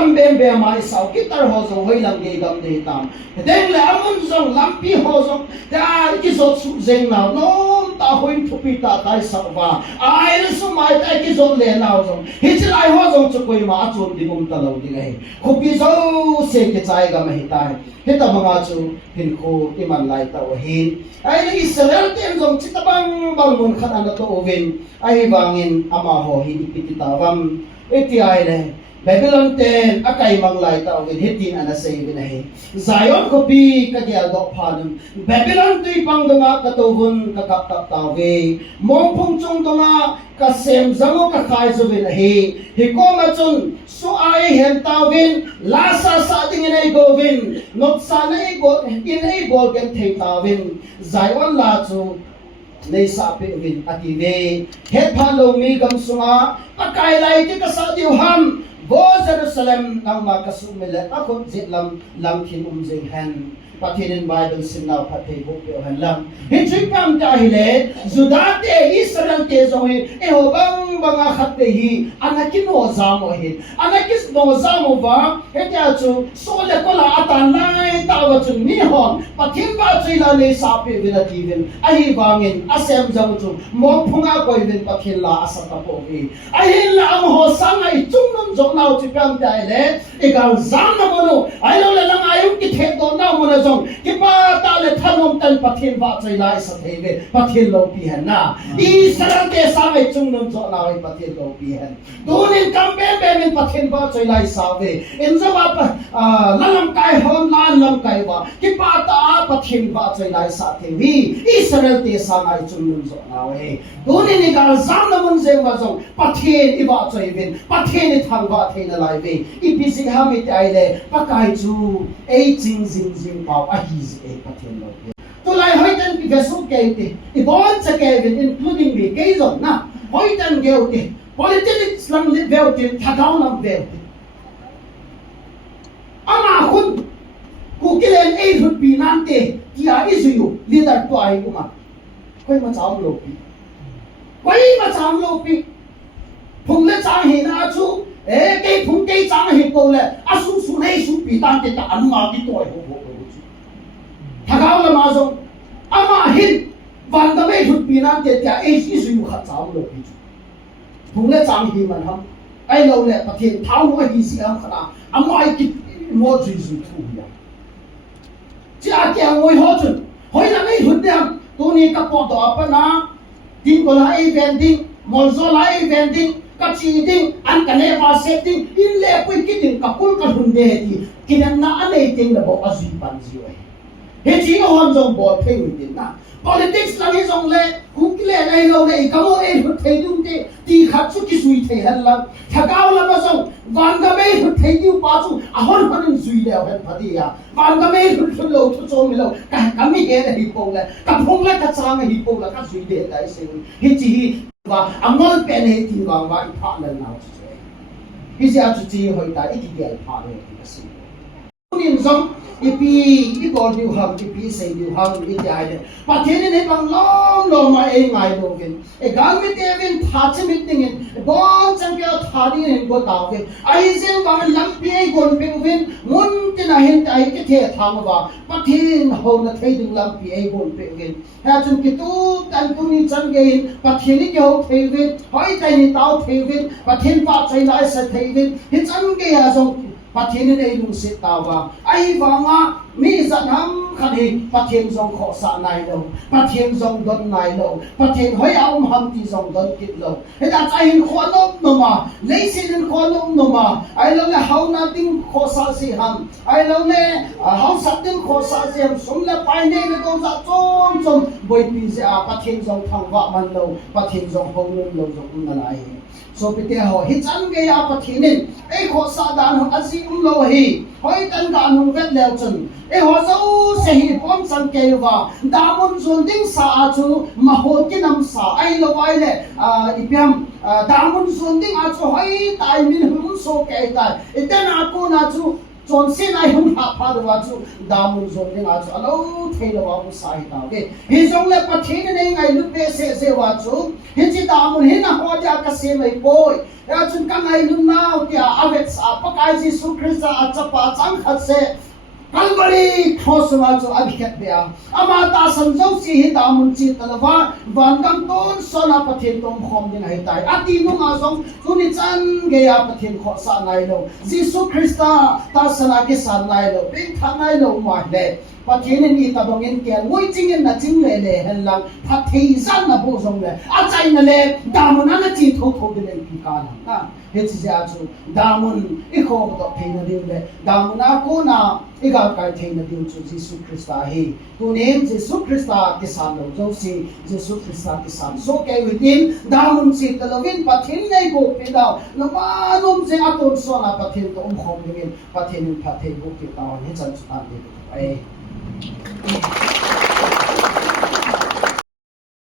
cầm bem bem mai sau kitar ho zo hoi lam ge gam de tam deng le amun zong lampi ho zo da ki zo su zeng nào nom ta hoi thupi ta tai sa wa ai le su mai ta ki zo le nào zo hi chi lai ho zo chu koi ma chon di mum ta lo di ngai khopi zo se ke chai ga ma hi tai he ta manga chu hin kho iman lai ta o hin ai le Israel tem zong chi ta bang bang mun khat an to ovin ai wangin ama ho hi ipiti ta wam eti ai le Babylon ten akai manglai ta ovin hitin ana sei bin hi Zion kopi ka gel do phanum Babylon tui pangdanga ka tovun ka kap kap ta ve mong phung chung tonga ka sem zango ka khai zo bin hi ko ma chun su ai hen ta vin la sa sa ding nei go vin not sa nei go in ei go gen thei ta vin Zion la chu nei sa pe vin ati ve he phan lo mi gam sunga akai lai ki ka sa diu ham Bo Jerusalem nang makasumile akot zitlam lam kin zing han patinin Bible sinaw patay bo pe han lam hitri pam dahile Judate Israel te zohi ehobang banga khatte hi anakin no zamo hi anakis no zamo ba hetia chu sole kola atan lai tawa chu ni hon pathin ba chila le sape vinati vin ahi bangin asem jam chu mo phunga koi vin pathin la asata po vi ahi la am ho sangai chungnum jongnaw chi pam dahile egal zam na mono ai lo le lang ayum ki the do na mono zong ki pa ta le thanom tan pathin ba chila sa theve pathin lo pi han na Israel te sangai chungnum jo na pathin lo pi han dunin kamben ben pathin ba chila sa ve in zawa lalam kai hon lam kai wa ki pa ta pathin ba chila sa theve Israel te sangai chungnum jo na we dunin ni gal zam na mun zeng wa zong pathin iba choi vin pathin ni thang ba the na lai ve ipisi hamit ai le pakai chu ei jing jing jing pau a hi e pathin lo to lai hoi tan ki vesu ke te I bon cha ke vin including me ke zong na hoi tan ge te politics lam li vel te thadau lam vel te ana khun ku kilen ei hut pi nan te kia isu leader to ai kuma koi ma cham lo pi koi ma cham lo pi phung le chang hi na chu ke phung ke chang hi ko le asu su nei su pi tan te ta an ma ki toi ho ho chu thagau la ma zo ama hin van da me hut pi nan te tia ei isu kha cham lo pi chu phung le chang hi man ham ai lo le pathin thau no hi si am khana amai ki mo ji su thu ya cha ke ngoi ho chu hoi la nei hut dem tu ni ka po do pa na din ko la ei vending mol zo la ei vending ka chi ding an ka ne ma se ding in le pui ki ding ka kul ka hun de ti kinan na anei ting la bo azui pan ji we he chi no hon jong bo thei wi din na politics la ni jong le ku ki le ai lo le ka mo ei hu thei dum te ti khat chu ki sui thei hal la thakaw la ma jong van ga me hu thei diu pa chu a hon panin sui le han phadi ya van ga me hu thu lo thu chom lo ka mi ge le hi po le ka phong le ka chang hi po la ka sui de dai se hi chi hi và amol pen he ti wa wa I pha le now che hi sia chu chi hoi ta I ki gel pha le ti si nim zong I bol diu ham I sei diu ham I ti ai de pa the ne bang long lo ma e ngai lo gen e gal mi te vin pha che mi ting in bon chang kya tha ni en go ta ve ai zen bang lam pi ai gon pe vin mun ti na hen tai ki the tha ma ba pa thin ho na thei ding lam pi ai gon pe vin ha chun ki tu tan tu ni chan ge in pa thi ni ke ho thei vin hoi tai ni tao thei vin pa thin pa chai lai sa thei vin hi chan ge ya zong pathin nei lung se tawa ai wanga mi zan ham khani pathin jong kho sa nai lo pathin jong don nai lo pathin hoi aum ham ti jong don kit lo he da chai hin kho no ma lei sin hin kho no ma ai lo le how na ting kho sa si ham ai lo le how sa ting kho sa si ham sum la pai nei le ko sa chom chom boi pi se a pathin jong thang wa man lo pathin jong ho lo jong na lai so pite ho hi chan ge ya pathinin ei kho sa dan ho asi lo hi hoi tan ga nu vet leo chun e ho zo se hi pom san ke wa da mun zon ding sa chu ma ho ki nam sa ai lo ai le ipiam da mun zon ding a chu hoi tai min hum so ke ta iten a ko na chu จนสิ้นไอ้หุ่นหักพาดูว่าจูดามุนจงเนี่ยจูอาลูเทลว่ามุสาหิตาวเกฮิจงเล็บปะเทนเนี่ยไงลุเปเสว่าจูฮิจิดามุนฮินะหัวจากเกษตรไม่ป่วยแล้วจุนกังไงลุนาวที่อาเวสอาปะกายจิสุคริสต์อาจับปะจังขัดเสKalvari cross wa chu abhikat bia ama ta sanjau si hi ta mun chi talwa wangam ton sona pathin tom khom din hai tai ati nu ma song tuni chan ge ya pathin kho sa nai lo jisu krista ta sana ke san nai lo ping tha nai lo ma le pathin ni ta bong en ke ngoi ching en na ching le le hen lang pathei san na bo song le a chai na le da mun na chi tho tho de le pi ka na he chi ja chu da mun I kho to phe na de le da mun na ko na iga kai thei na dio chu Jesu Christa hi tu nem Jesu Christa ke san lo jo si Jesu Christa ke san so ke within damun si talovin pathin nei go pe daw lamanum se aton so na pathin to khom ngin pathin pathin go ke taw ni chan chu ta de ai